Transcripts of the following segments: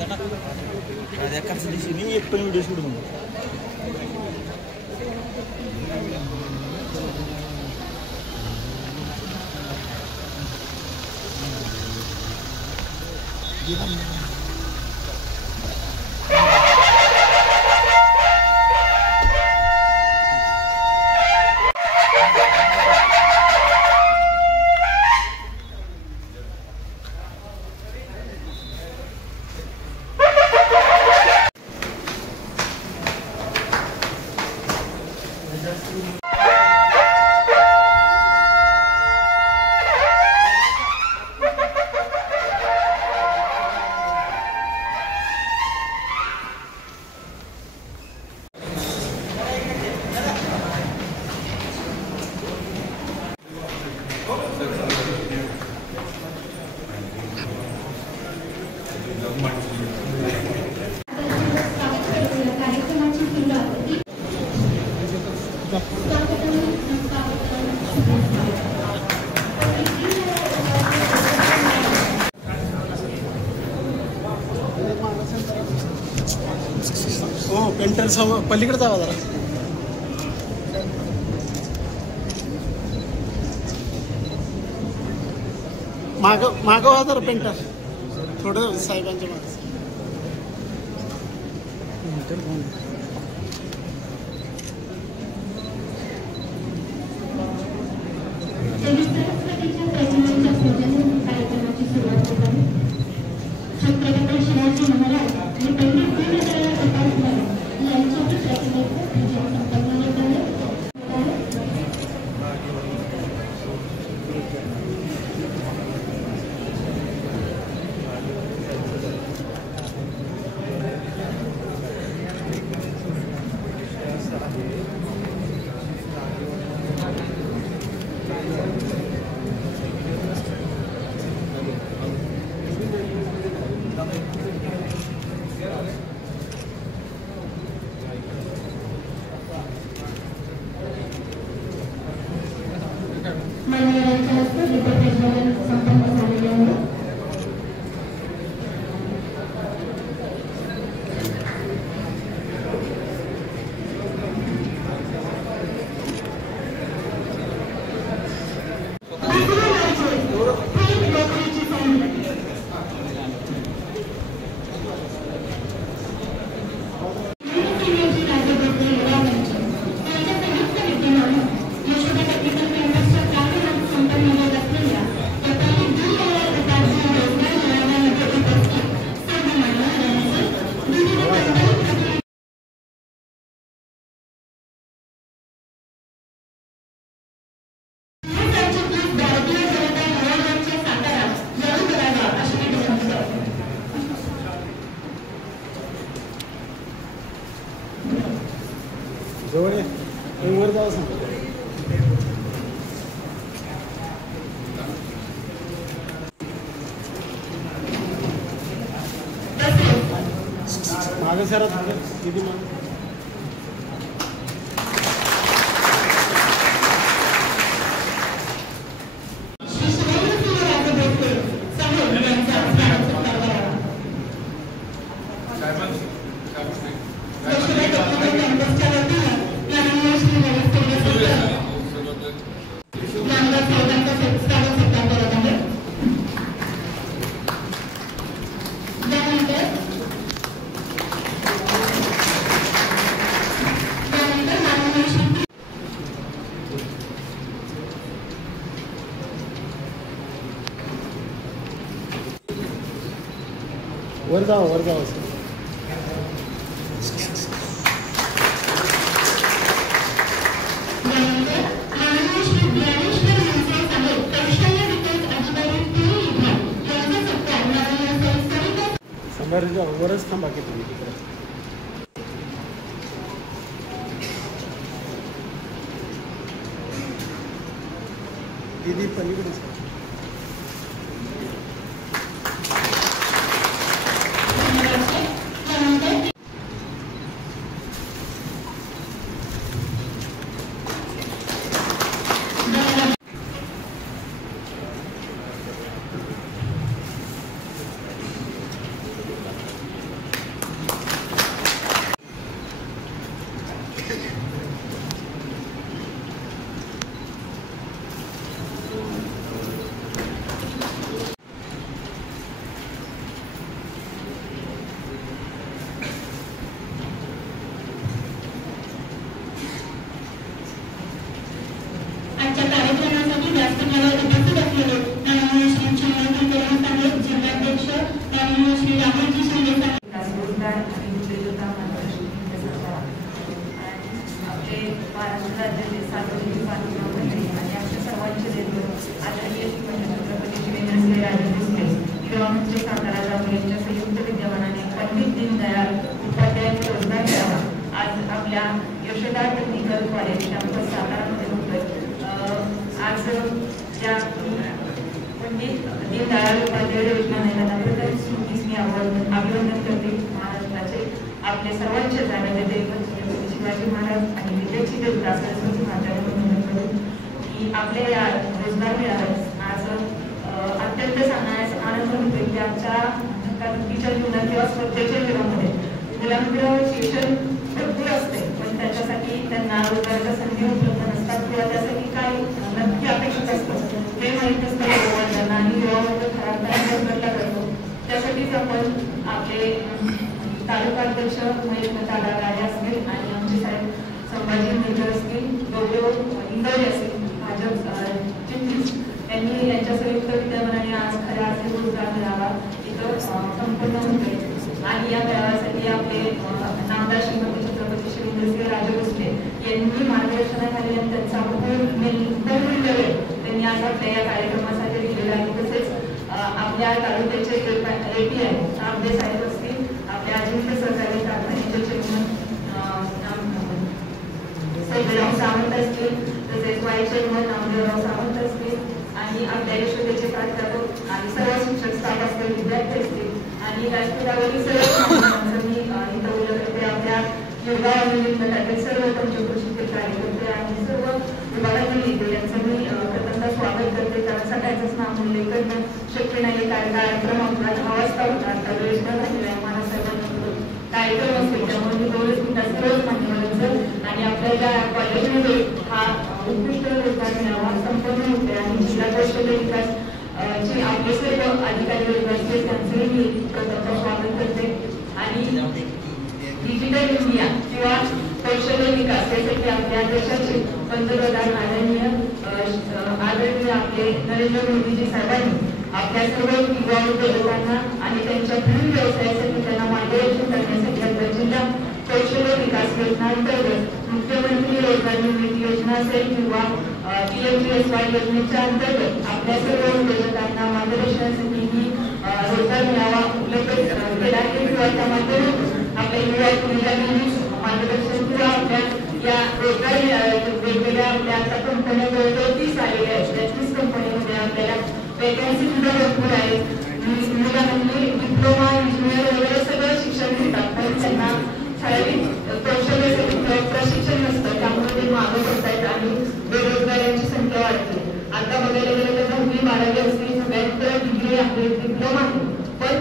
एकाच दिवशी मी एक पण व्हिडिओ शूट म्हणून पेंटर समोर पलीकडे जावा जरा मागवा जरा पेंटर थोडं साहेबांच्या मागे जवळ वर जावं सांग मागे सर किती मग वर जाओ वरच थांबा की तुम्ही तिकडे दीदी पलीकडे ज्या पंडित दीनदयाळ उपाध्याय योजना त्याबद्दल स्मृतीस मी अभिनंदन करते. महाराष्ट्राचे आपले सर्वांचे जाणते शिवाजी महाराज आणि विद्येची देवता सरस्वती मातेला वंदन करून की आपल्या या रोजगार मेळाव्यात आज अत्यंत सांगण्यास आनंद होतो की आमच्या धक्काधक्कीच्या जीवनात किंवा स्पर्धेच्या जीवनामध्ये मुलांकडे शिक्षण भरपूर असते, पण त्याच्यासाठी त्यांना रोजगाराच्या संधी उपलब्ध नसतात किंवा त्यासाठी काय नक्की अपेक्षित असतं हे माहीत नसतं युवावर्गांना आणि युवावर्ग खराब करला जातो. त्यासाठीच आपण आपले तालुका अध्यक्ष महेश दादा असतील आणि आमचे साहेब संभाजी निर्जर असतील, गौरव इंदौरे असतील, भाजप चिटणीस यांनी यांच्या संयुक्त विद्यमानाने आज खऱ्या अर्थी रोजगार मेळावा इथं संपन्न होते. आणि या मेळाव्यासाठी आपले नामदार श्रीमती छत्रपती शिवेंद्रसिंह राजे भोसले यांनी मार्गदर्शनाखाली आणि त्यांचा बहुमूल्य वेळ त्यांनी आज आपल्या या कार्यक्रमासाठी दिलेला आहे. तसेच आपल्या तालुक्याचे API आपले साहेब असतील, आपल्या अजिंक्य सहकारी कारखान्याचे चेअरमन सैदराव सावंत असतील, तसेच वाईस चेअरमन नामदेवराव सावंत असतील आणि आपल्या यशोदेचे प्राध्यापक आणि सर्व शिक्षक स्टाफ असतील, विद्यार्थी असतील आणि व्यासपीठावरील सर्व मी इथं उल्लेख करते. आपल्या युगानिमित्तातील सर्व पंचक्रोशीचे कार्यकर्ते आणि सर्व विभागातील नेते यांचं मी प्रथमतः स्वागत करते. कारण सगळ्यांचंच नाव उल्लेख करणं शक्य नाही. कार्यक्रम आपला 10 वाजता होता, आता वेळ झालेला आहे. महाराष्ट्राचा कार्यक्रम असतील त्यामुळे मी 2 मिनिटात सर्वच मान्यवरांचं आणि आपल्या ज्या कॉलेजमध्ये हा उत्कृष्ट रोजगार मेळावा संपन्न होते आणि जिल्हा कौशल्य विकास जे आपले सर्व अधिकारी वर्ग असतील त्यांचंही मी प्रथमतः स्वागत करते. आणि डिजिटल इंडिया किंवा कौशल्य विकास यासाठी आपल्या देशाचे पंतप्रधान आदरणीय आपले नरेंद्र मोदीजी साहेबांनी आपल्या सर्व युवा उद्योजकांना आणि त्यांच्या नवीन व्यवसायासाठी त्यांना मार्गदर्शन करण्यासाठी आपल्या जिल्हा कौशल्य विकास योजना अंतर्गत मुख्यमंत्री रोजगार निर्मिती योजना असेल किंवा PMGSY योजनेच्या अंतर्गत आपल्या सर्व उद्योजकांना मार्गदर्शनासाठी ही रोजगार मेळावा उपलब्ध केला आहे किंवा त्या माध्यमातून आपल्या युवा पिढीला मार्गदर्शन किंवा आपल्या या रोजगार मेळाव्यातून वेगवेगळ्या आपल्या आता कंपन्या जवळजवळ 30 आलेल्या आहेत. त्या 30 कंपन्यांमध्ये आपल्याला वॅकन्सी सुद्धा भरपूर आहेत. मुलांनी डिप्लोमा इंजिनियर वगैरे सगळं शिक्षण घेतात, पण त्यांना शारीरिक कौशल्यासाठी प्रशिक्षण नसतं, त्यामुळे ते मागे पडतायत आणि बेरोजगारांची संख्या वाढते. आता बघायला गेलं तर 10वी 12वी असतील सगळ्यात डिग्री आहे, डिप्लोमा आहे, पण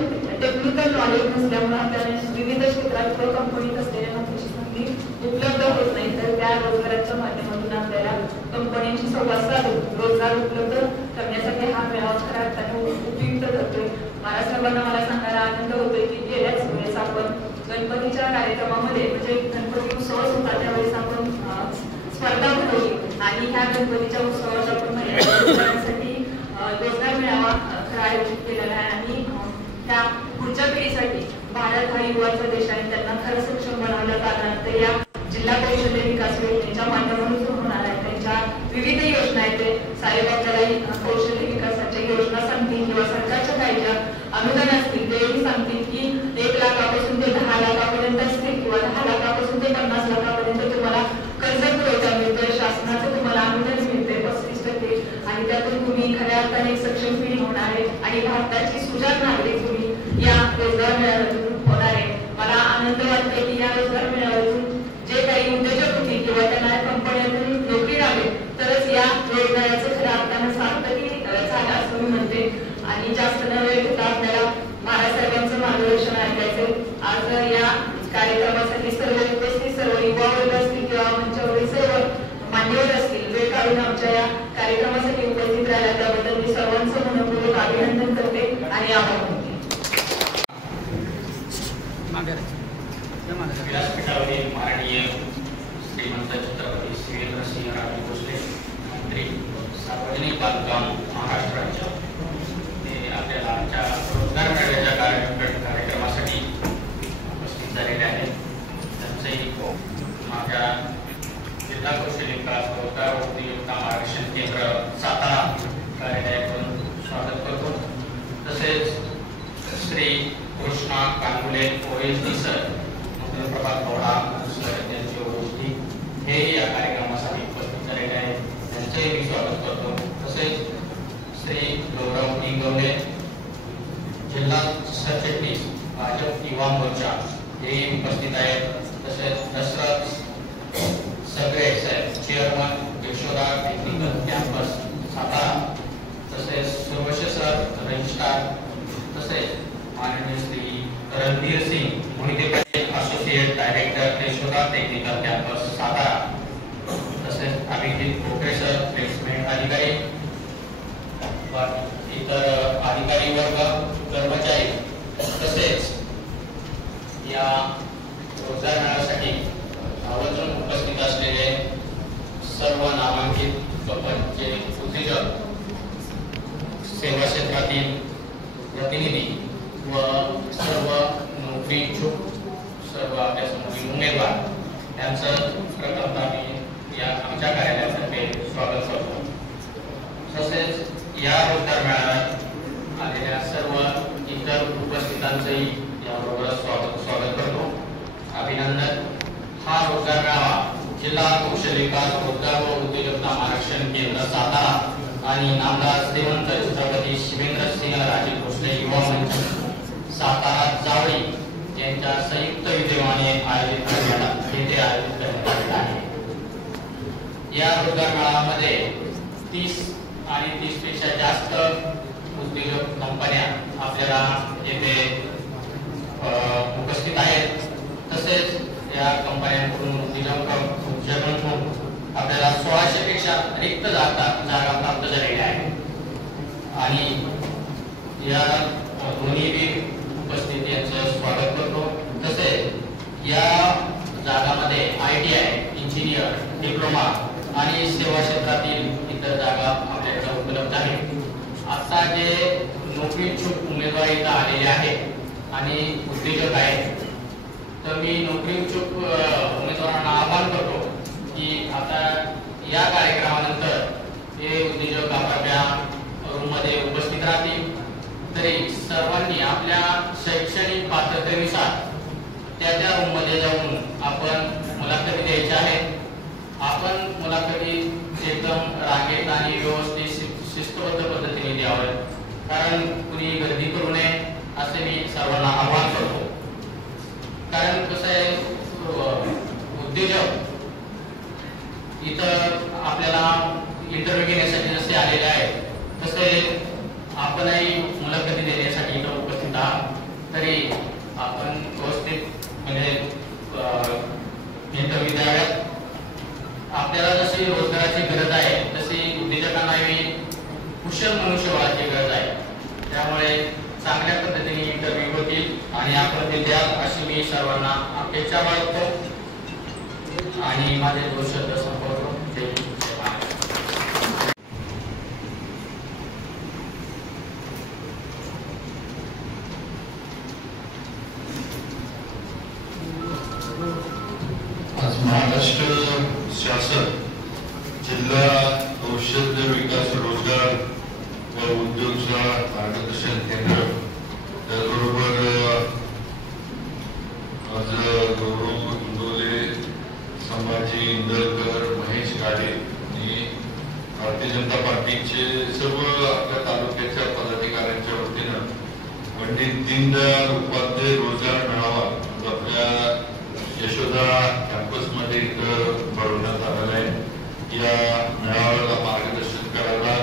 टेक्निकल नॉलेज नसल्यामुळे आपल्याला विविध क्षेत्रात किंवा कंपनीत असलेल्या नोकरीची संधी उपलब्ध होत नाही. तर त्या रोजगाराच्या माध्यमातून आपल्याला कंपन्यांशी संवाद साधून रोजगार उपलब्ध करण्यासाठी हा मेळावा खऱ्या अर्थाने उपयुक्त ठरतोय. महाराष्ट्राला मला सांगायला आनंद होतोय की गेल्याच वेळेस आपण गणपतीच्या कार्यक्रमामध्ये म्हणजे गणपती उत्सव होता त्यावेळेस आपण स्पर्धा भरवली आणि ह्या गणपतीच्या उत्सवात आपण महिलांसाठी रोजगार मेळावा खरा आयोजित केलेला आहे. आणि त्या पुढच्या पिढीसाठी भारत हा युवाचा देश आहे, त्यांना खरं सक्षम बनवलं जाणार तर या जिल्हा कौशल्य विकास योजनेच्या माध्यमातून होणार आहे. त्यांच्या विविध योजना आहेत, ते साहेब आपल्याला कौशल्य विकासाच्या योजना सांगतील किंवा सरकारच्या काही ज्या अनुदान असतील तेही सांगतील की 1 लाखापासून ते 10 लाखापर्यंत असतील किंवा 10 लाखापासून ते 50 लाखापर्यंत तुम्हाला कर्ज पुरवठा मिळतोय, शासनाचं तुम्हाला अनुदान मिळतंय 35% आणि त्यातून तुम्ही खऱ्या अर्थाने सक्षम पिढी होणार आहे आणि भारताची सुजाण नागरिक तुम्ही या रोजगार मेळाव्यातून होणार आहे. मला आनंद वाटतोय की या रोजगार मेळाव्यातून जे काही उद्योजक होतील किंवा त्यांना कंपन्यातून नोकरी लागेल तरच या रोजगाराचं खऱ्या अर्थानं सार्थकी झालं असं मी म्हणते. आणि जास्त न वेळ घेता आपल्याला महाराज साहेबांचं मार्गदर्शन ऐकायचं. आज या कार्यक्रमासाठी सर्व उपस्थित सर्व युवा वर्ग असतील किंवा मंचावरील सर्व मान्यवर असतील वेळ काढून आमच्या या कार्यक्रमासाठी उपस्थित राहिला त्याबद्दल मी सर्वांचं मनपूर्वक अभिनंदन करते आणि आभार मानते. व्यासपीठावरील माननीय श्रीमंत छत्रपती शिवेंद्रसिंह राजे भोसले मंत्री सार्वजनिक बांधकाम महाराष्ट्र राज्य ते आपल्याला आमच्या रोजगार मेळाव्याच्या कार्यक्रमासाठी उपस्थित झालेले आहेत. त्यांचंही माझ्या जिल्हा कौशल्य विकास रोजगार उद्योजकता मार्गदर्शन केंद्र सातारा कार्यालयाकडून स्वागत करतो. तसेच श्री कृष्णा कांगुले OSD सर प्रभात गौडा यांची उपस्थित हे या कार्यक्रमासाठी उपस्थित झालेले आहेत, त्यांचेही मी स्वागत करतो. तसेच निगवणे, जिल्हा सरचिटणीस भाजप युवा मोर्चा हे उपस्थित आहेत. तसेच दशरथ सगळे साहेब chairman Yashoda technical campus Satara, तसेच सुरवशे सर रजिस्ट्रार, तसेच माननीय Shri Randhir Singh Mohite Patil associate director Yashoda technical campus Satara, तसेच अभिजित प्रोफेसर प्लेसमेंट अधिकारी, इतर अधिकारी वर्ग, कर्मचारी, तसेच या रोजगार मेळाव्यासाठी आवर्जून उपस्थित असलेले सर्व नामांकित कंपनीचे उद्योजक, सेवा क्षेत्रातील प्रतिनिधी व सर्व नोकरी इच्छुक सर्व आपल्यासमोरील उमेदवार यांचं प्रथमतः मी या आमच्या कार्यालयातर्फे स्वागत करतो. तसेच या रोजगार मेळाव्यात आलेल्या सर्व इतर उपस्थितांचंही याबरोबर स्वागत करतो, अभिनंदन. हा रोजगार मेळावा जिल्हा कौशल्य विकास रोजगार व उद्योजकता मार्गदर्शन केंद्र सातारा आणि नामदार श्रीमंत छत्रपती शिवेंद्रसिंह राजे भोसले युवा मंच सातारा जावळी यांच्या संयुक्त विद्यमाने आयोजित करण्यात आलेला आहे. या रोजगार मेळाव्यामध्ये 30 आणि 30 पेक्षा जास्त उद्योजक कंपन्या आपल्याला येथे उपस्थित आहेत. तसेच या कंपन्यांकडून उद्योजक म्हणून आपल्याला 1600 पेक्षा रिक्त जागा प्राप्त झालेल्या आहेत आणि या दोन्ही उपस्थित यांचं स्वागत करतो. तसेच या जागामध्ये ITI, इंजिनियर, डिप्लोमा आणि सेवा क्षेत्रातील इतर जागा आपल्याकडे उपलब्ध आहेत. आता जे नोकरी इच्छुक उमेदवार इथं आलेले आहेत आणि उद्योजक आहेत, तर मी नोकरी इच्छुक उमेदवारांना आवाहन करतो की आता या कार्यक्रमानंतर हे उद्योजक आपापल्या रूममध्ये उपस्थित राहतील. तरी सर्वांनी आपल्या शैक्षणिक पात्रतेनुसार त्या रूममध्ये जाऊन आपण मुलाखती द्यायच्या आहेत. आपण मुलाखती एकदम रागेत आणि व्यवस्थित शिस्तबद्ध पद्धतीने द्याव्यात, कारण कुणी गर्दी करू नये असे मी सर्वांना आवाहन करतो. कारण कसं आहे, उद्योजक इथं आपल्याला इंटरव्ह्यू घेण्यासाठी जसे आलेले आहेत, तसे आपणही मुलाखती देण्यासाठी इथं उपस्थित आहात. तरी आपण व्यवस्थित म्हणजे इंटरव्ह्यू द्याव्यात. आपल्याला जशी रोजगाराची गरज आहे तशी उद्योजकांनाही कुशल मनुष्यबळाची गरज आहे. त्यामुळे चांगल्या पद्धतीने इंटरव्ह्यू होतील आणि आपण ते द्याल अशी मी सर्वांना अपेक्षा बाळगतो आणि माझे 2 शब्द संपवतो. जय हिंद. आज महाराष्ट्र शासन जिल्हा कौशल्य विकास रोजगार व उद्योग मार्गदर्शन केंद्र, त्याचबरोबर आज गौरव इंदोले, संभाजी इंदलकर, महेश गाडे आणि भारतीय जनता पार्टीचे सर्व आपल्या तालुक्याच्या पदाधिकाऱ्यांच्या वतीनं पंडित दीनदयाळ उपाध्याय रोजगार मेळावा आपल्या यशोदा कॅम्पसमध्ये भरवण्यात आलेला आहे. या मेळाव्याला मार्गदर्शन करायला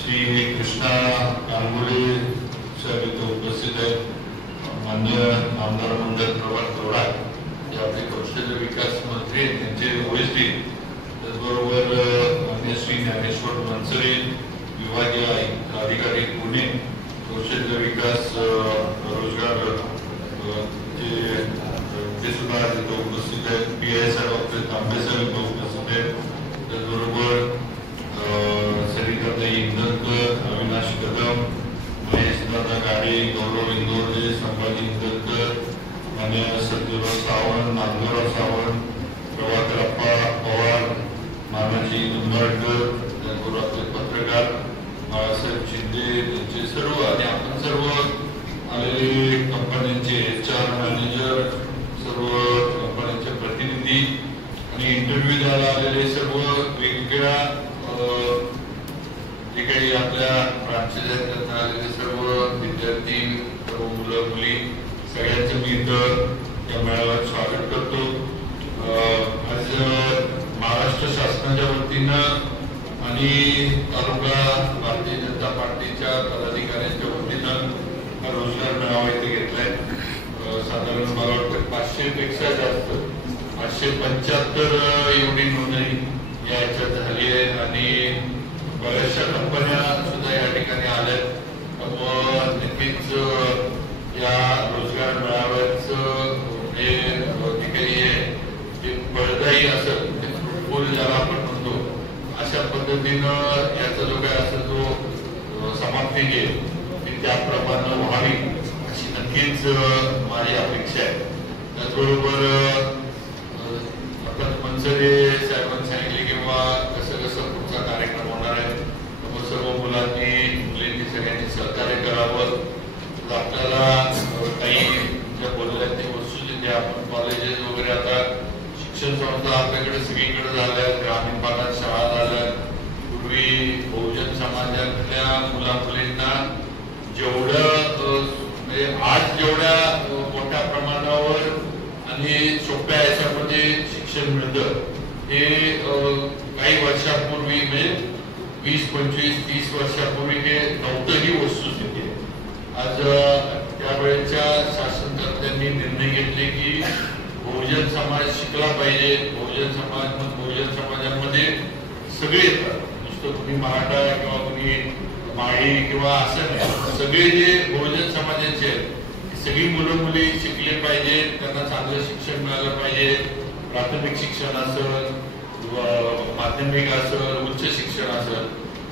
श्री कृष्णा गांगुले साहेब इथे उपस्थित आहेत. मान्य आमदार मंडळ प्रभात तोडा जे आपले कौशल्य विकास मंत्री त्यांचे OSD, त्याचबरोबर मान्य श्री ज्ञानेश्वर मनसरे विभागीय अधिकारी पुणे कौशल्य विकास रोजगार ते सुद्धा इथे उपस्थित आहेत. PI साहेब आपले तांबे साहेब इथे उपस्थित आहेत. त्याचबरोबर सरिताताई इंदलकर, अविनाश कदम, महेश दादा गाडे, गौरव इंदोरे, संभाजी इंदलकर, मान्य सत्यराव सावंत, नांदराव सावंत, प्रभाकरप्पा पवार, मानाजी निंबाळकर, त्याचबरोबर आपले पत्रकार बाळासाहेब शिंदे, त्यांचे सर्व आणि आपण सर्व आलेले कंपन्यांचे HR मॅनेजर, सर्व कंपन्यांचे प्रतिनिधी आणि इंटरव्ह्यू द्यायला आलेले सर्व वेगवेगळ्या जे काही आपल्या ब्रांचेस आहेत त्यातून आलेले सर्व विद्यार्थी, सर्व मुलं मुली सगळ्यांचं मी इथं या मेळाव्यात स्वागत करतो. आज महाराष्ट्र शासनाच्या वतीनं आणि तालुका भारतीय जनता पार्टीच्या पदाधिकाऱ्यांच्या वतीनं हा रोजगार मेळावा इथे घेतलाय. साधारण मला वाटतं 500 पेक्षा जास्त 575 एवढी नोंदणी याच्यात झाली आहे आणि बऱ्याचशा कंपन्या सुद्धा या ठिकाणी आल्यात. त्यामुळं नक्कीच या रोजगार मेळाव्याचं हे पडदाही असेल फुल ज्याला आपण म्हणतो अशा पद्धतीनं याचा जो काय असेल तो समाप्ती घेईल ती त्याप्रमाणे व्हावी अशी नक्कीच माझी अपेक्षा आहे. त्याचबरोबर आपण मनसरे साहेबांनी सांगितले किंवा कसं कसं पुढचा कार्यक्रम होणार आहे त्यामुळे सर्व मुलांनी सगळ्यांनी सहकार्य करावं. आपल्याला काही ज्या बोलल्या ते वस्तुस्थिती आपण कॉलेजेस वगैरे आता शिक्षण संस्था आपल्याकडे सगळीकडे झाल्या, ग्रामीण भागात शाळा झाल्या. पूर्वी बहुजन समाजातल्या मुला मुलींना जेवढं म्हणजे आज जेवढ्या मोठ्या प्रमाणावर आणि सोप्या याच्यामध्ये शिक्षण मिळतं हे काही वर्षापूर्वी म्हणजे 20, 25, 30 वर्षापूर्वी हे नव्हतं ही वस्तुस्थिती. आज त्यावेळेच्या शासनकर्त्यांनी निर्णय घेतले की बहुजन समाज शिकला पाहिजे. बहुजन समाजामध्ये सगळे येतात, नुसतं कुणी मराठा किंवा कुणी माळी किंवा असं नाही, सगळे जे बहुजन समाजाचे आहेत सगळी मुलं मुली शिकले पाहिजे, त्यांना चांगलं शिक्षण मिळालं पाहिजे. प्राथमिक शिक्षण असेल, माध्यमिक असेल, उच्च शिक्षण असेल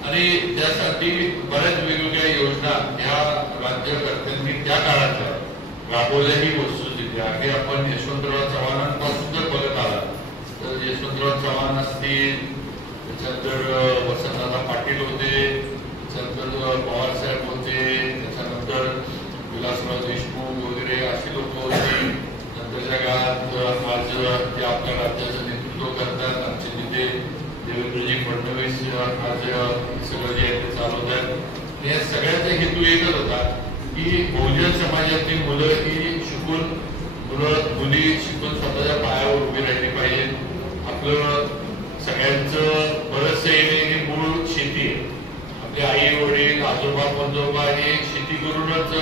आणि त्यासाठी बऱ्याच वेगवेगळ्या योजना या राज्यकर्त्यांनी त्या काळात राबवल्या ही वस्तुस्थिती आहे. आपण यशवंतराव चव्हाणांपासून जर बघत आला तर यशवंतराव चव्हाण असतील, त्याच्यानंतर वसंतदादा पाटील होते, त्याच्यानंतर पवार साहेब होते, त्याच्यानंतर विलासराव देशमुख वगैरे अशी लोक होती. नंतरच्या काळात आज जे आपल्या राज्याचं नेतृत्व करतात आमचे नेते देवेंद्रजी फडणवीस आज सगळं जे आहे ते चालवत आहेत. या सगळ्याचा हेतू एकच होता की बहुजन समाजातली मुलं ही शिकून मुली शिकून स्वतःच्या पायावर उभी राहिली पाहिजे. आपलं सगळ्यांचं बरंचसं हे मूळ शेती आहे. आपले आई वडील आजोबा पंजोबा हे शेती करूनच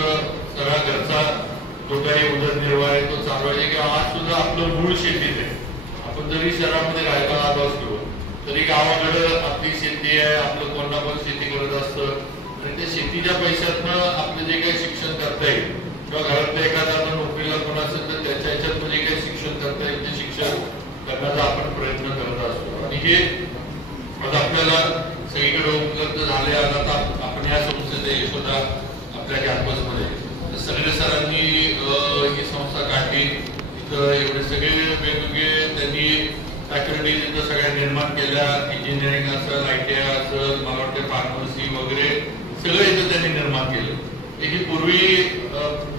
सगळा घरचा जो काही उदरनिर्वाह आहे तो चालवायचे किंवा आज सुद्धा आपलं मूळ शेतीच आहे. आपण जरी शहरामध्ये राहायला आलो असलो तरी गावाकडे आपली शेती आहे, आपलं कोण ना कोण शेती करत असतं आणि त्या शेतीच्या पैशातनं आपलं जे काही शिक्षण करता येईल किंवा घरातल्या एखादा नोकरीला कोण असेल तर त्याच्या ह्याच्यातनं जे काही शिक्षण करता येईल ते शिक्षण करण्याचा आपण प्रयत्न करत असतो आणि हे आज आपल्याला सगळीकडे उपलब्ध झाले. आता आपण या संस्थेचे यशोदा आपल्या कॅम्पसमध्ये सगळे सरांनी ही संस्था काढली. इथं एवढे सगळे वेगवेगळे त्यांनी फॅकल्टीज इथं सगळ्या निर्माण केल्या. इंजिनिअरिंग असेल, ITI असेल, मला वाटतं फार्मसी वगैरे सगळं इथं त्यांनी निर्माण केलं. ही पूर्वी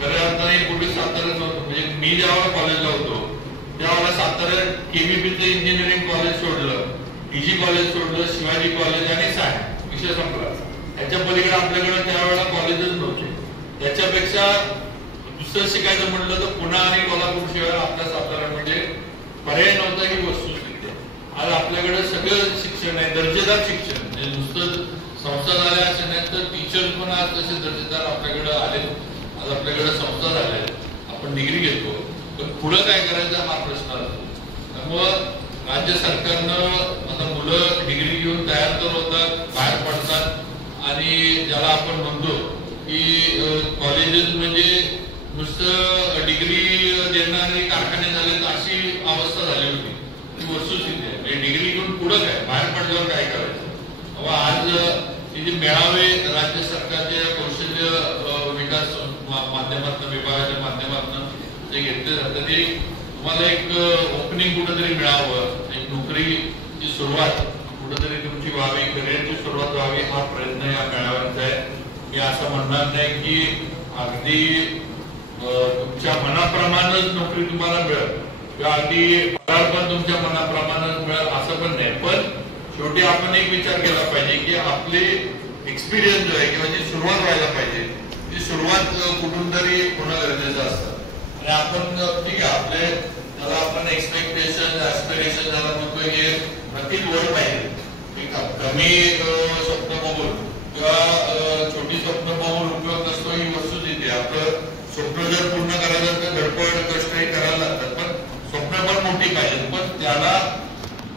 खऱ्या अर्थाने पूर्वी साताऱ्यात नव्हतं. म्हणजे मी जेव्हा कॉलेजला होतो त्यावेळेला साताऱ्यात KVPचं इंजिनिअरिंग कॉलेज सोडलं, PG कॉलेज सोडलं, शिवाजी कॉलेज आणि सायन्स विषय संपला. याच्या पलीकडे आपल्याकडे त्यावेळेला कॉलेजच नव्हते. त्याच्यापेक्षा दुसरं शिकायचं म्हटलं तर पुणे आणि कोल्हापूर शिवाय आपल्याला म्हणजे पर्याय नव्हता ही वस्तुस्थिती. आज आपल्याकडे सगळं शिक्षण आहे, दर्जेदार शिक्षण. म्हणजे नुसतं संस्था झाल्या असं नाही तर टीचर्स पण आज तसे दर्जेदार आपल्याकडे आले. आज आपल्याकडे संस्था झाल्या, आपण डिग्री घेतो, पण पुढे काय करायचा हा प्रश्न असतो. त्यामुळं राज्य सरकारनं आता मुलं डिग्री घेऊन तयार तर होतात, बाहेर पडतात आणि ज्याला आपण म्हणतो की कॉलेजेस म्हणजे नुसतं डिग्री देणारे कारखाने झाले तर अशी अवस्था झाली होती. ही वस्तुस्थिती आहे. म्हणजे डिग्री घेऊन पुढं काय, बाहेर पडल्यावर काय करायचं. आज हे जे मेळावे राज्य सरकारच्या कौशल्य विकास माध्यमातून विभागाच्या माध्यमातून जे घेतले जातात ते तुम्हाला एक ओपनिंग कुठेतरी मिळावं, एक नोकरीची सुरुवात कुठेतरी तुमची व्हावी, करिअरची सुरुवात व्हावी हा प्रयत्न या मेळाव्याचा आहे. मी असं म्हणणार नाही की अगदी तुमच्या मनाप्रमाणेच नोकरी तुम्हाला मिळेल किंवा अगदी पगार पण तुमच्या मनाप्रमाणेच मिळेल असं पण नाही. पण शेवटी आपण एक विचार केला पाहिजे की आपले एक्सपिरियन्स जो आहे किंवा जी सुरुवात व्हायला पाहिजे ती सुरुवात कुठून तरी होणं गरजेचं असतं. आणि आपण ठीक आहे आपले त्याला आपण एक्सपेक्टेशन ऍस्पिरेशन ज्याला म्हणतोय की नक्कीच वर पाहिजे. ठीक आहे, कमी स्वप्न बघून किंवा छोटी स्वप्न बघून उपयोग नसतो ही वस्तुस्थिती. आपलं स्वप्न जर पूर्ण करायचं तर धडपड कष्टही करायला लागतात, पण स्वप्न पण मोठी पाहिजे, पण त्याला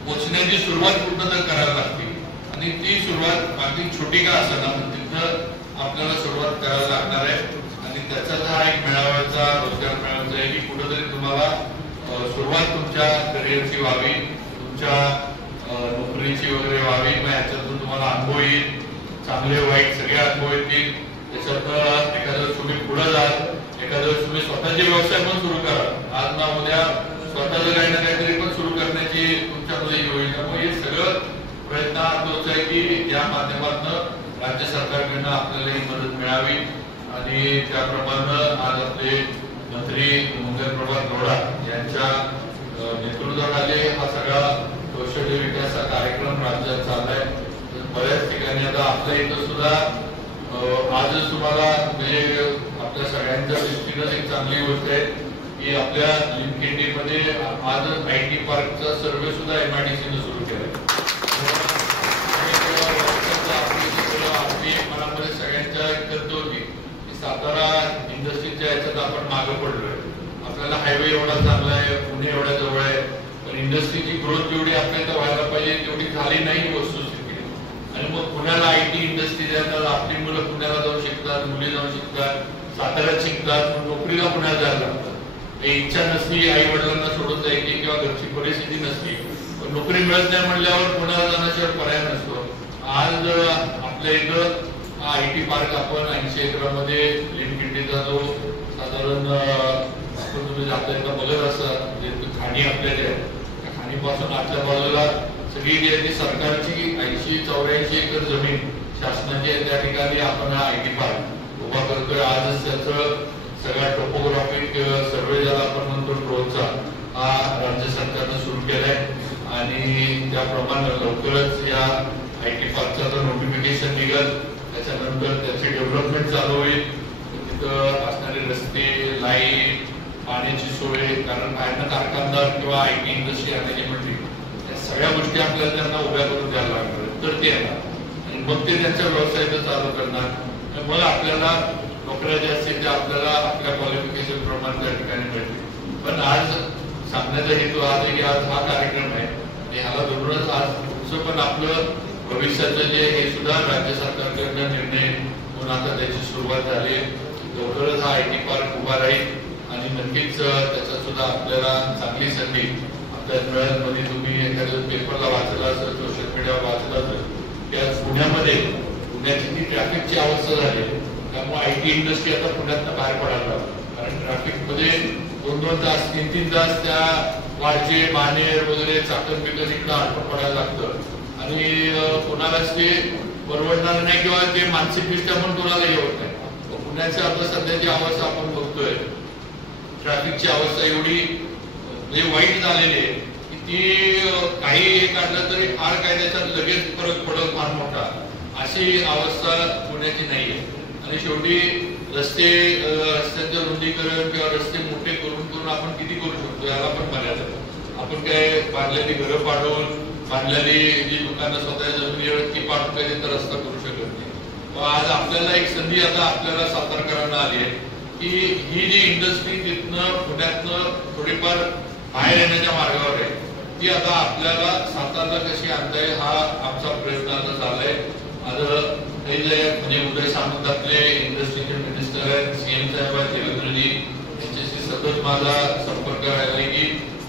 पोचण्याची सुरुवात कुठं तर करायला लागते. आणि ती सुरुवात अगदी छोटी का असेना पण तिथं आपल्याला सुरुवात करायला लागणार आहे. आणि त्याचा हा एक मेळाव्याचा रोजगार मेळाव्याचा आहे की कुठेतरी तुम्हाला सुरुवात तुमच्या करिअरची व्हावी, तुमच्या नोकरीची वगैरे व्हावी. मग याच्यातून तुम्हाला अनुभव येईल, चांगले वाईट सगळे अनुभव येतील. त्याच्यात एखाद्या वेळेस तुम्ही पुढे जाल, एखाद्या वेळेस तुम्ही स्वतःचे व्यवसाय पण सुरू करा. आज ना उद्या स्वतःचं काही ना काहीतरी पण सुरू करण्याची तुमच्यामध्ये होईल. त्यामुळे हे सगळं प्रयत्न तोच आहे की या माध्यमातून राज्य सरकारकडनं आपल्याला ही मदत मिळावी. आणि त्याप्रमाणे आज आपले मंत्री मुंगल प्रभात गौडा यांच्या नेतृत्वाखाली हा सगळा कौशल्य विकासाचा कार्यक्रम राज्यात चाललाय. बऱ्याच ठिकाणी आता आपल्या इथं सुद्धा आजच तुम्हाला म्हणजे आपल्या सगळ्यांच्या दृष्टीनं एक चांगली गोष्ट आहे की आपल्या लिमखिंडीमध्ये आज IT पार्कचा सर्वे सुद्धा MIDC सुरू केलाय. आपली मनामध्ये सगळ्यांच्या करतो की सातारा इंडस्ट्रीच्या याच्यात आपण मागे पडलोय. आपल्याला हायवे एवढा चांगला आहे, पुणे एवढ्या जवळ आहे, पण इंडस्ट्रीची ग्रोथ जेवढी आपल्या इथं व्हायला पाहिजे तेवढी झाली नाही वस्तुस्थिती. आणि मग पुण्याला IT इंडस्ट्री जातात, आपली मुलं पुण्याला जाऊन शिकतात, मुली जाऊन शिकतात, साताऱ्यात शिकतात, नोकरीला पुण्याला जायला लागतात. इच्छा नसली, आई वडिलांना सोडून जायची किंवा घरची परिस्थिती नसली, पण नोकरी मिळत नाही म्हणल्यावर पुण्याला जाण्याशिवाय पर्याय नसतो. आज आपल्या इथं IT पार्क आपण 80 एकरामध्ये लिमखिंडीचा जो साधारण आपण तुम्ही जाता एकदा बघत असाल खाणी आपल्याकडे आहे, त्या खाणीपासून आतल्या बाजूला सगळी जी आहे ती सरकारची 80-84 एकर जमीन शासनाची आहे. त्या ठिकाणी आपण हा IT पार्क उभा करतोय. आजच त्याचं सगळा टोपोग्राफिक सर्वे ज्याला आपण म्हणतो ड्रोनचा हा राज्य सरकारनं सुरू केलाय. आणि त्याप्रमाणे लवकरच या IT पार्कचा जो नोटिफिकेशन निघेल त्याच्यानंतर त्याची डेव्हलपमेंट चालू होईल. तिथं असणारे रस्ते, लाईट, पाण्याची सोय, कारण बाहेरनं कारखानदार किंवा IT इंडस्ट्री आणायची म्हटली त्या सगळ्या गोष्टी आपल्याला त्यांना उभ्या करून द्यायला लागणार, तर ते येणार आणि मग ते त्यांच्या व्यवसायाचं चालू करणार. मग आपल्याला नोकऱ्या ज्या असतील त्या आपल्याला आपल्या क्वालिफिकेशन प्रमाणे त्या ठिकाणी मिळतील. पण आज सांगण्याचा हेतू आज आहे की आज हा कार्यक्रम आहे आणि ह्याला धरूनच आज पुढचं पण आपलं भविष्याचं जे हे सुद्धा राज्य सरकारकडनं निर्णय म्हणून आता त्याची सुरुवात झाली. लवकरच हा IT पार्क उभा राहील आणि नक्कीच त्याच्यात सुद्धा आपल्याला चांगली संधी आपल्या डोळ्यांमध्ये तुम्ही एखाद्या पेपरला वाचला असेल, सोशल मीडियावर वाचला असेल, त्या पुण्याची ती ट्रॅफिकची अवस्था झाली. त्यामुळे IT इंडस्ट्री आता पुण्यातनं बाहेर पडायला लागली, कारण ट्रॅफिकमध्ये 2-2 तास 3-3 तास त्या वारजे, बाणेर वगैरे चाकण बिकन इकडं अडकून पडायला लागतं आणि कोणालाच ते परवडणार नाही किंवा ते मानसिकदृष्ट्या पण कोणाला येत नाही. पुण्याची आता सध्याची अवस्था आपण बघतोय, ट्रॅफिकची अवस्था एवढी म्हणजे वाईट झालेली आहे की ती काही हे काढलं तरी फार काय त्याच्यात लगेच फरक पडत फार मोठा, अशी अवस्था पुण्याची नाहीये. आणि शेवटी रस्त्याचं रुंदीकरण किंवा रस्ते मोठे करून आपण किती करू शकतो याला पण मर्यादा आहे. आपण काय बांधलेली घरं पाडून, बांधलेली जी दुकानं स्वतः जमिनीवर ती पाडून काही तर रस्ता करू शकत नाही. आज आपल्याला एक संधी आता आपल्याला सातारकरांना आली आहे की ही जी इंडस्ट्री तिथनं पुण्यातनं थोडीफार बाहेर येण्याच्या मार्गावर आहे, ती आता आपल्याला सातारला कशी आणता येईल हा आमचा प्रयत्न आता झालाय. आज हे जे म्हणजे उदय सामंत आपले इंडस्ट्रीचे मिनिस्टर आहेत, CM साहेब आहेत देवेंद्रजी, यांच्याशी सतत माझा संपर्क राहिला की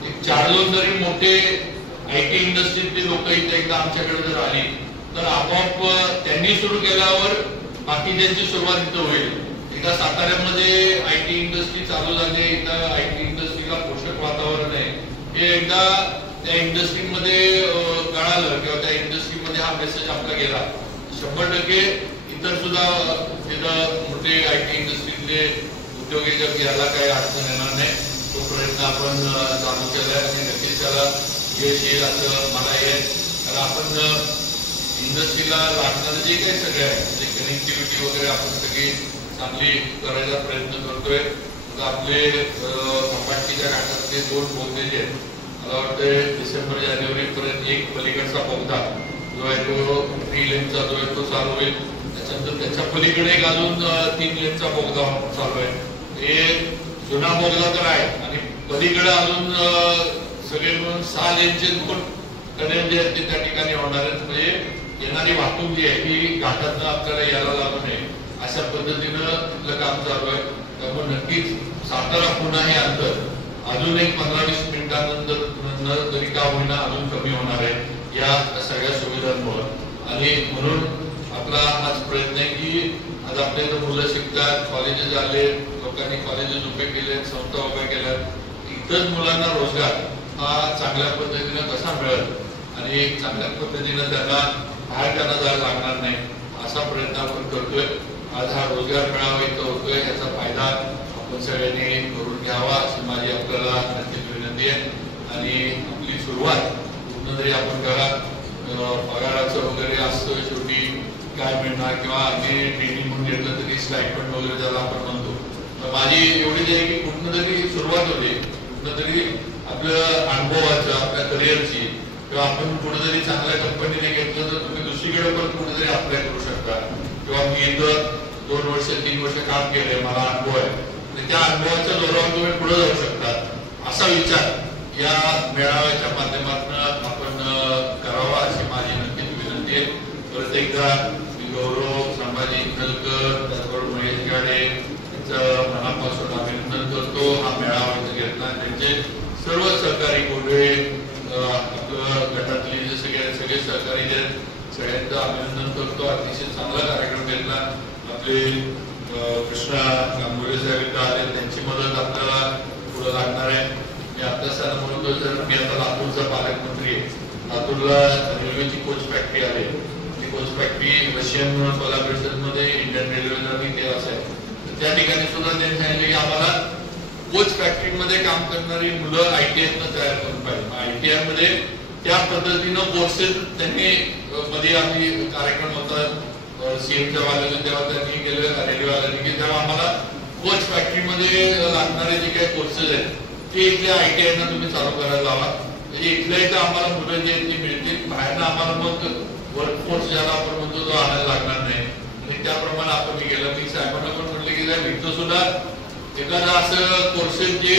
एक 4-2 जरी मोठे IT इंडस्ट्रीतले लोक इथे एकदा आमच्याकडे जर आली तर आपोआप त्यांनी सुरू केल्यावर बाकीच्यांची सुरुवात इथं होईल. एकदा साताऱ्यामध्ये IT इंडस्ट्री चालू झाली, इथं IT इंडस्ट्रीला पोषक वातावरण आहे हे एकदा त्या इंडस्ट्रीमध्ये कळालं किंवा त्या इंडस्ट्रीमध्ये हा मेसेज आपला गेला, 100% इतर सुद्धा तिथं मोठे IT इंडस्ट्रीतले उद्योजक याला काही अडचण येणार नाही. तो प्रयत्न आपण चालू केलाय आणि नक्कीच त्याला यश येईल असं मला येईल. कारण आपण इंडस्ट्रीला लागणारे जे काही सगळे आहे म्हणजे कनेक्टिव्हिटी वगैरे आपण सगळी चांगली करायचा प्रयत्न करतोय. आपले खपाटकीच्या घाटातले 2 बोगदे जे आहेत मला वाटतं डिसेंबर जानेवारी पर्यंत एक पलीकडचा बोगदा जो आहे तो 3 लेनचा जो आहे तो चालू होईल. त्याच्यानंतर त्याच्या पलीकडे एक अजून 3 लेनचा बोगदा चालू आहे. हे जुना बोगदा तर आहे आणि पलीकडे अजून सगळे मिळून 6 लेनचे 2 टनेल जे आहेत ते त्या ठिकाणी होणार आहेत. म्हणजे येणारी वाहतूक जी आहे ही घाटातनं आपल्याला यायला लागू नये अशा पद्धतीनं तिथलं काम चालू आहे. त्यामुळे नक्कीच सातारा पुन्हा हे अंतर अजून एक 15-20 मिनिटांनंतर जरी का होईना अजून कमी होणार आहे या सगळ्या सुविधांमुळे. आणि म्हणून आपला हाच प्रयत्न आहे की आज आपल्या इथं मुलं शिकतात, कॉलेजेस आले, लोकांनी कॉलेजेस उभे केले, संस्था उभ्या केल्या, इथंच मुलांना रोजगार हा चांगल्या पद्धतीनं कसा मिळेल आणि चांगल्या पद्धतीनं त्यांना बाहेर त्यांना जायला लागणार नाही असा प्रयत्न आपण करतोय. आज हा रोजगार मेळावा इथं होतोय, याचा फायदा आपण सगळ्यांनी करून घ्यावा अशी माझी आपल्याला नक्कीच विनंती आहे. आणि आपली सुरुवात पूर्ण जरी आपण करा पगाराचं वगैरे असतं शेवटी काय मिळणार किंवा अगदी ट्रेनिंग म्हणून घेतलं तरी स्टायपेंड वगैरे ज्याला आपण म्हणतो. तर माझी एवढीच आहे की कुठनं तरी सुरुवात होते, कुठनं तरी आपलं अनुभवाचं आपल्या करिअरची किंवा आपण कुठेतरी चांगल्या कंपनीने घेतलं तर तुम्ही दुसरीकडे पण कुठेतरी अप्लाय करू शकता. किंवा मी इथं 2 वर्ष 3 वर्ष काम केलंय, मला अनुभव आहे आणि त्या अनुभवाच्या जोरावर तुम्ही पुढे जाऊ शकता असा विचार या मेळाव्याच्या माध्यमातून आपण करावा अशी माझी नक्कीच विनंती आहे. परत एकदा मी गौरव संभाजी इंदलकर त्याचबरोबर महेश गाडे यांचं मनापासून अभिनंदन करतो. हा मेळावा घेतला त्यांचे सर्व सहकारी कोंडे आपलं गटातले जे सगळे सहकारी जे सगळ्यांचं अभिनंदन करतो. अतिशय चांगला कार्यक्रम घेतला. आपले कृष्णा गांगुर्डे साहेब आले, त्यांची मदत आपल्याला पुढे लागणार आहे. मी आता म्हणतो सर मी आता लातूरचा पालकमंत्री आहे. लातूरला रेल्वेची कोच फॅक्टरी आली, ती कोच फॅक्टरी रशियन कोलॅबोरेशन मध्ये इंडियन रेल्वेला ते असेल. त्या ठिकाणी सुद्धा त्यांनी सांगितले की आम्हाला कोच फॅक्टरीमध्ये काम करणारी मुलं ITI तयार करून पाहिजे. ITI मध्ये त्या पद्धतीनं कोर्सेस त्यांनी मध्ये आम्ही कार्यक्रम होता CMच्या वाल्याने तेव्हा त्यांनी केलं रेल्वेवाल्यांनी की तेव्हा आम्हाला कोच फॅक्टरीमध्ये लागणारे जे काही कोर्सेस आहेत ते इथल्या ITI ना तुम्ही चालू करायला लावा. म्हणजे इथल्या इथं आम्हाला मुलं जे ती मिळतील, बाहेरनं आम्हाला मग वर्कफोर्स ज्याला आपण म्हणतो तो आणायला लागणार नाही. आणि त्याप्रमाणे आपण केलं. मी साहेबांना पण म्हटलं की साहेब इथं सुद्धा एखादा असं कोर्सेस जे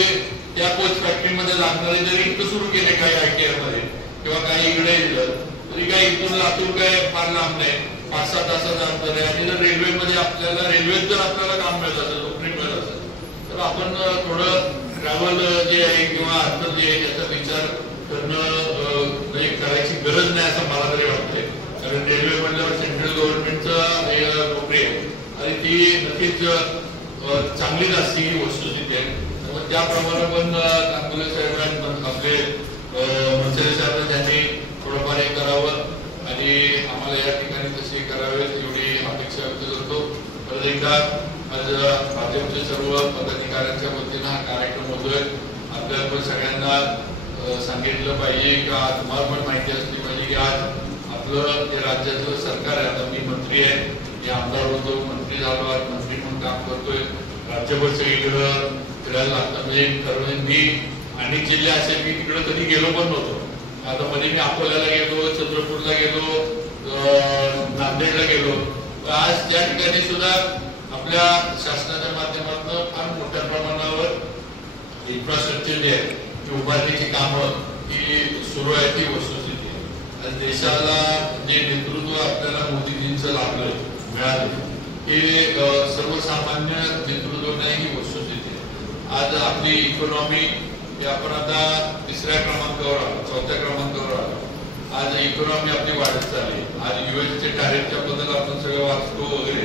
त्या कोच फॅक्टरीमध्ये लागणारे जरी इथं सुरू केले काही ITI मध्ये किंवा काही इकडे दिलं तरी काही इथून लातूर काय फार लांब नाही, 5-6 तासाचं अंतर आहे. आणि जर रेल्वेमध्ये आपल्याला रेल्वेत जर आपल्याला काम मिळत असेल, नोकरी मिळत असेल तर आपण थोडं ट्रॅव्हल जे आहे किंवा अंतर जे आहे त्याचा विचार करणं करायची गरज नाही असं मला तरी वाटतंय. कारण रेल्वे म्हणल्यावर सेंट्रल गव्हर्नमेंटचं नोकरी आहे आणि ती नक्कीच चांगलीच असते ही वस्तुस्थिती आहे. त्यामुळे त्याप्रमाणे पण गांगुर्डे साहेबांनी आपले मनसे साहेब त्यांनी थोडंफार हे करावं आणि आम्हाला या ठिकाणी तसे करावे एवढी अपेक्षा व्यक्त करतो. परत एकदा आज भाजपचे सर्व पदाधिकाऱ्यांच्या वतीनं हा कार्यक्रम होतोय. आपल्याला पण सगळ्यांना सांगितलं पाहिजे का तुम्हाला पण माहिती असली पाहिजे की आज आपलं जे राज्याचं सरकार आहे, आता मी मंत्री आहे, मी आमदार होतो, मंत्री झालो, आज मंत्री म्हणून काम करतोय. राज्यभर सगळीकडं फिरायला लागतं. म्हणजे ठरवून मी अनेक जिल्हे असे मी तिकडे कधी गेलो पण नव्हतो. आता मध्ये मी अकोल्याला गेलो, चंद्रपूरला गेलो, नांदेडला गेलो. आज त्या ठिकाणी सुद्धा आपल्या शासनाच्या माध्यमातून फार मोठ्या प्रमाणावर इन्फ्रास्ट्रक्चर जे आहे ती उभारण्याची कामं ही सुरू आहे. ती वस्तुस्थिती आहे. आज देशाला जे नेतृत्व आपल्याला मोदीजींचं लाभलंय मिळालं हे सर्वसामान्य नेतृत्व नाही ही वस्तुस्थिती आहे. आज आपली इकॉनॉमी हे आपण आता 3ऱ्या क्रमांकावर आलो, 4थ्या क्रमांकावर आलो. आज इकॉनॉमी आपली वाढत चालली. आज US टॅरिफच्या बद्दल आपण सगळं वाचतो वगैरे,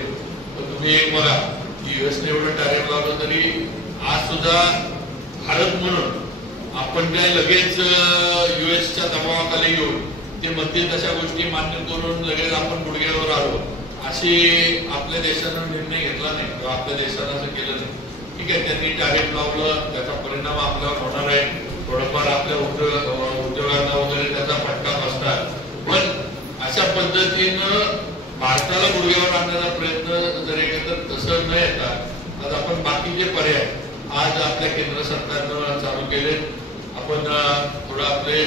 पण तुम्ही एक बघा की US ने एवढं टॅरिफ लावलं तरी आज सुद्धा भारत म्हणून आपण काय लगेच US दबावाखाली घेऊन ते म्हणतील तशा गोष्टी मान्य करून लगेच आपण गुडघ्यावर आलो अशी आपल्या देशानं निर्णय घेतला नाही किंवा आपल्या देशानं असं केलं नाही. ठीक आहे, त्यांनी टॅरिफ लावलं, त्याचा परिणाम आपल्यावर होणार आहे. थोडंफार आपल्या उद्योगांना वगैरे त्याचा फटका बसणार. पण अशा पद्धतीनं भारताला गुडघ्यावर आणण्याचा प्रयत्न जर केला तर तसं न येता आज आपण बाकीचे पर्याय आज आपल्या केंद्र सरकारनं चालू केले. आपण थोडं आपले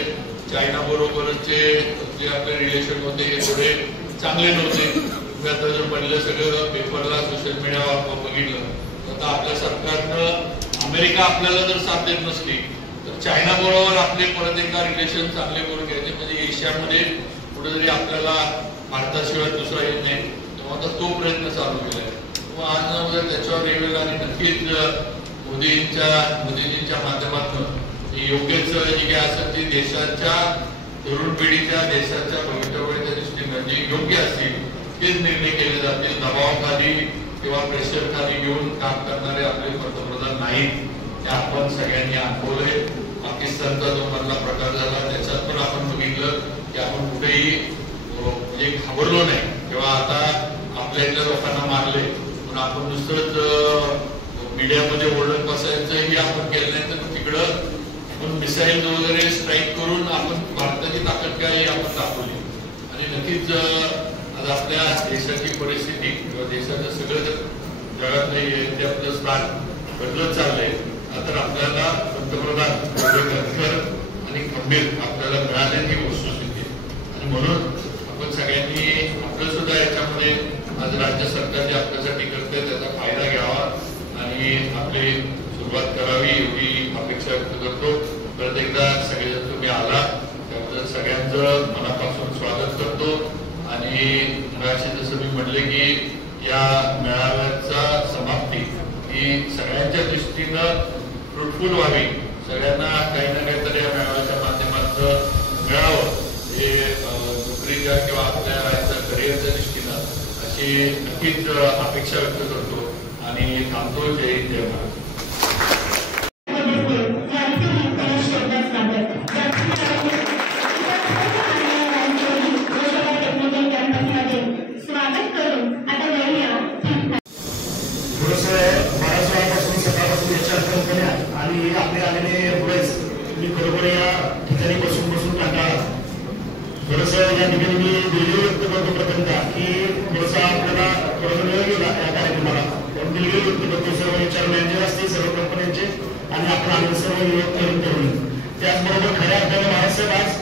चायना बरोबरचे जे आपले रिलेशन होते हे थोडे चांगले नव्हते. तुम्ही आता जर पडलं सगळं पेपरला सोशल मीडियावर बघितलं तर आपल्या सरकारनं अमेरिका आपल्याला जर साथ देत नसली तर चायना बरोबर आपले परत एकदा रिलेशन चांगले करून घ्यायचे. म्हणजे एशियामध्ये कुठेतरी आपल्याला भारताशिवाय दुसरा येत नाही तेव्हा आता तो प्रयत्न चालू केलाय. आज त्याच्यावर वेगवेगळं आणि नक्कीच मोदीजींच्या माध्यमातून योग्यच जी काय असेल ती देशाच्या तरुण पिढीच्या देशाच्या भवितव्याच्या दृष्टीनं जे योग्य असतील तेच निर्णय केले जातील. दबावाखाली किंवा प्रेशर खाली घेऊन काम करणारे आपले पंतप्रधान नाहीत. ते आपण सगळ्यांनी अनुभवलंय. पाकिस्तानचा जो मधला प्रकार झाला त्याच्यात पण आपण बघितलं की आपण कुठेही म्हणजे घाबरलो नाही. तेव्हा आता आपल्या इथल्या लोकांना मारले पण आपण नुसतंच मीडियामध्ये ओरडत बसायचंही आपण केलं नाही तर तिकडं आपण मिसाईल वगैरे स्ट्राईक करून आपण भारताची ताकद काय हे आपण दाखवली. आणि नक्कीच आज आपल्या देशाची परिस्थिती किंवा देशाचं सगळं जगातलं जे आपलं स्थान बदलत चाललंय तर आपल्याला पंतप्रधान आणि गंभीर आपल्याला मिळाले ही वस्तुस्थिती. आणि म्हणून आपण सगळ्यांनी आपलं सुद्धा याच्यामध्ये आज राज्य सरकार जे आपल्यासाठी करते त्याचा फायदा घ्यावा आणि आपली सुरुवात करावी एवढी अपेक्षा व्यक्त करतो. परत एकदा सगळेजण तुम्ही आला त्याबद्दल सगळ्यांचं मनापासून स्वागत करतो. आणि मगाशी जसं मी म्हटले की या मेळाव्याचा समाप्ती ही सगळ्यांच्या दृष्टीनं फ्रुटफुल व्हावी. सगळ्यांना काही ना काहीतरी या मेळाव्याच्या माध्यमातून मिळावं हे नोकरीच्या किंवा आपल्या राज्याच्या करिअरच्या दृष्टीनं अशी नक्कीच अपेक्षा व्यक्त करतो आणि थांबतो. जय हिंद जय महाराष्ट्र. त्याचबरोबर खऱ्या अर्थाने महाराष्ट्र आज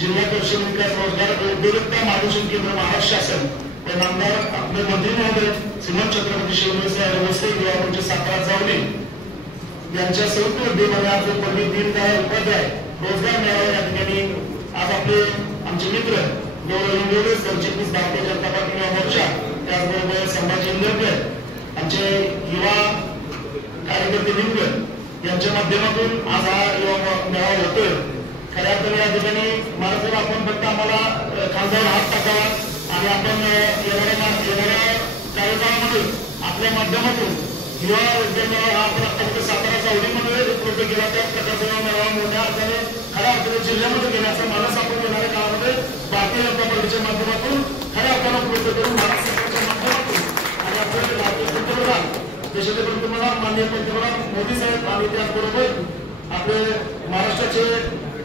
जिल्हा कौशल्य विकास रोजगार उद्योजकता मार्गदर्शन केंद्र महाराष्ट्र शासन व नामदार आपले मंत्री महोदय श्रीमंत छत्रपती शिवाजी साहेब सातारा चावले यांच्या संयुक्त उद्यमाने आज पंडित दीनदयाळ उपाध्याय रोजगार मेळावा या ठिकाणी आज आपले आमचे मित्र गौरव सरचिटणीस भारतीय जनता पार्टी युवा मोर्चा त्याचबरोबर संभाजी इंदरकर आमचे युवा कार्यकर्ते निमकर यांच्या माध्यमातून आज हा युवा मेळावा होतोय. खऱ्या अर्थाने या ठिकाणी महाराष्ट्राला आपण फक्त आम्हाला खांद्यावर हात टाकावा आणि आपण येणाऱ्या कार्यक्रमामध्ये आपल्या माध्यमातून युवा रोजगार मेळावा हा आपण फक्त सातारा चावडीमध्ये उपलब्ध केला. त्याच प्रकारचा मेळावा मोठ्या अर्थाने खऱ्या अर्थाने जिल्ह्यामध्ये घेण्याचा मानस आपण येणाऱ्या काळामध्ये भारतीय जनता पार्टीच्या माध्यमातून खऱ्या अर्थाने उपलब्ध करून भारत सरकारच्या माध्यमातून आणि आपले भारतीय पंतप्रधान देशाचे पंतप्रधान माननीय पंतप्रधान मोदी साहेब आणि त्याचबरोबर आपले महाराष्ट्राचे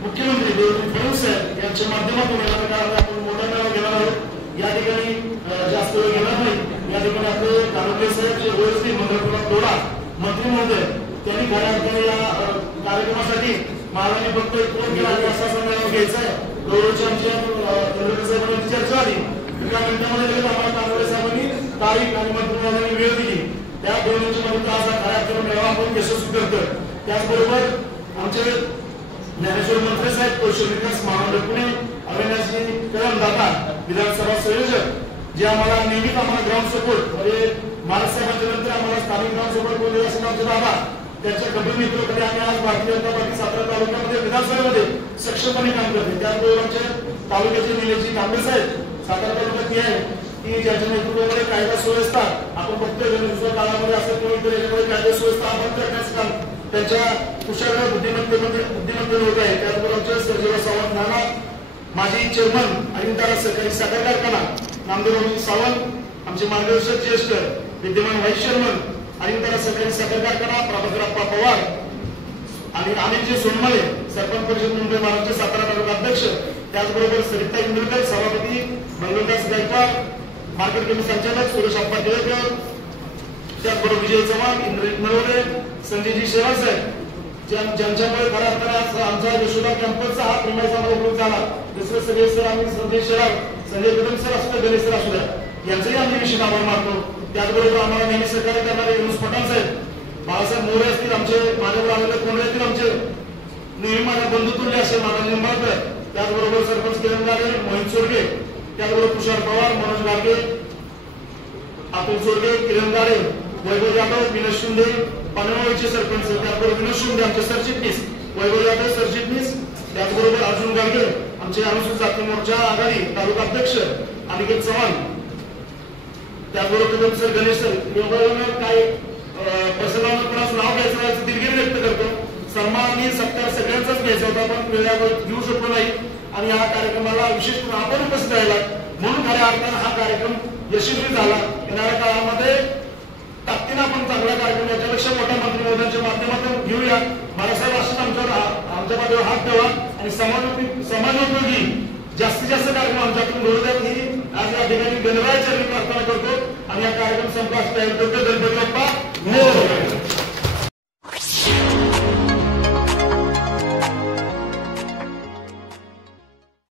मुख्यमंत्री देवेंद्र फडणवीस साहेब यांच्या माध्यमातून येणाऱ्या काळात आपण मोठा मेळावा घेणार आहोत. या ठिकाणी जास्त वेळ घेणार नाही. या ठिकाणी आपले तालुके साहेब जे ओएसडी मंगळप्रभात तोडा मंत्री महोदय त्यांनी खऱ्या अर्थाने या कार्यक्रमासाठी महाराजांनी फक्त एक फोन केला आणि असा मेळावा घ्यायचा आहे. गौरवची आमच्या इंद्रकर साहेबांची चर्चा आली. एका मिनिटामध्ये लगेच आम्हाला तालुके साहेबांनी तारीख आणि मंत्री महोदयांनी वेळ दिली. त्या दोन्हीच्या मध्ये आज हा कार्यक्रम मेळावा आपण यशस्वी करतोय. त्याचबरोबर आमचे ज्ञानेश्वर मंत्री साहेब कौशल्य विकास महामंडळ पुणे अविनाशजी कदमदाता विधानसभा संयोजक जे आम्हाला नेहमीच आम्हाला ग्राउंड सपोर्ट म्हणजे महाराज साहेबांच्या नंतर आम्हाला स्थानिक ग्राउंड सपोर्ट बोलले असेल आमचे दादा त्यांच्या कबीर नेतृत्वाखाली आम्ही आज भारतीय जनता पार्टी सातारा तालुक्यामध्ये विधानसभेमध्ये सक्षमपणे काम करते. त्याचबरोबर आमचे तालुक्याचे निलेशजी कांबळे साहेब सातारा तालुक्यात आहे की ज्याच्या नेतृत्वामध्ये कायदा सुव्यवस्था आपण बघतोय गणेशोत्सव काळामध्ये असं कोणी याच्यामध्ये कायदा सुव्यवस्था आपण करण्याचं काम त्यांच्या कुशल बुद्धिमत्तेने होत आहे. त्याचबरोबर आमच्या सर्जेराव सावंत नाना माजी चेअरमन अहिंतारा सहकारी साखर कारखाना नामदेव सावंत आमचे मार्गदर्शक ज्येष्ठ विद्यमान व्हाईस चेअरमन अहिंतारा सहकारी साखर कारखाना प्रभाकरप्पा पवार आणि अनिलजी सोनमळे सरपंच परिषद मुंबई महाराष्ट्र सातारा तालुका अध्यक्ष, त्याचबरोबर सरिता इंदुरकर सभापती, मंगलदास गायकवाड मार्केट कमिटी संचालक, सुरेश अप्पा टिळेकर, त्याचबरोबर विजय चव्हाण, इंद्रजित नरवडे, संजयजी शेवाळ साहेब, ज्यांच्यामुळे खऱ्या अर्थाने आमचा यशोदा कॅम्पसचा हा प्रेमाचा उपयोग झाला. दुसरे सगळे सर आम्ही संजय शेराव, संजय कदम सर असू द्या, गणेश सर असू द्या, यांचंही आम्ही विशेष आभार मानतो. त्याचबरोबर आम्हाला नेहमी सहकार्य करणारे युनुस पठाण साहेब, बाळासाहेब मोरे असतील, आमचे माझ्यावर आलेले कोंडे असतील, आमचे नेहमी माझ्या बंधुतुल्य असे महाराज निंबाळकर, त्याचबरोबर सरपंच किरण गाडे, मोहित सोरगे, त्याचबरोबर तुषार पवार, मनोज गाडगे, अतुल सोरगे, किरण गाडे, वैभव यादव, विनोद शिंदे, पानवळीचे सरपंच, त्याचबरोबर विनोद शिंदे आमचे सरचिटणीस, वैभव यादव सरचिटणीस, त्याचबरोबर अर्जुन गाडगे आमचे अनुसूचित जाती मोर्चा आघाडी तालुका अध्यक्ष, अनिकेत चव्हाण, त्याचबरोबर सर गणेश सर, काय प्रसंगावर कोणाचं नाव घ्यायचं दिलगिरी व्यक्त करतो. सन्मान आणि सत्कार सगळ्यांचाच घ्यायचा होता, पण वेळेवर घेऊ शकलो नाही आणि या कार्यक्रमाला विशेष करून आपण उपस्थित राहिला, म्हणून खऱ्या अर्थाने हा कार्यक्रम यशस्वी झाला. येणाऱ्या काळामध्ये ताकदीने आपण चांगला कार्यक्रम याच्यापेक्षा मोठ्या मंत्री महोदयांच्या माध्यमातून घेऊया. बाळासाहेब असंच आमच्या पाठीवर हात ठेवा आणि समाजोपयोगी जास्तीत जास्त कार्यक्रम आमच्याकडून घडू द्यात ही आज या ठिकाणी गणरायाच्या प्रार्थना करतो आणि हा कार्यक्रम संपला. गणपती बाप्पा